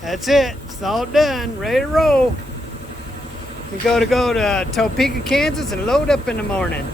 That's it. It's all done. Ready to roll. We go to Topeka, Kansas and load up in the morning.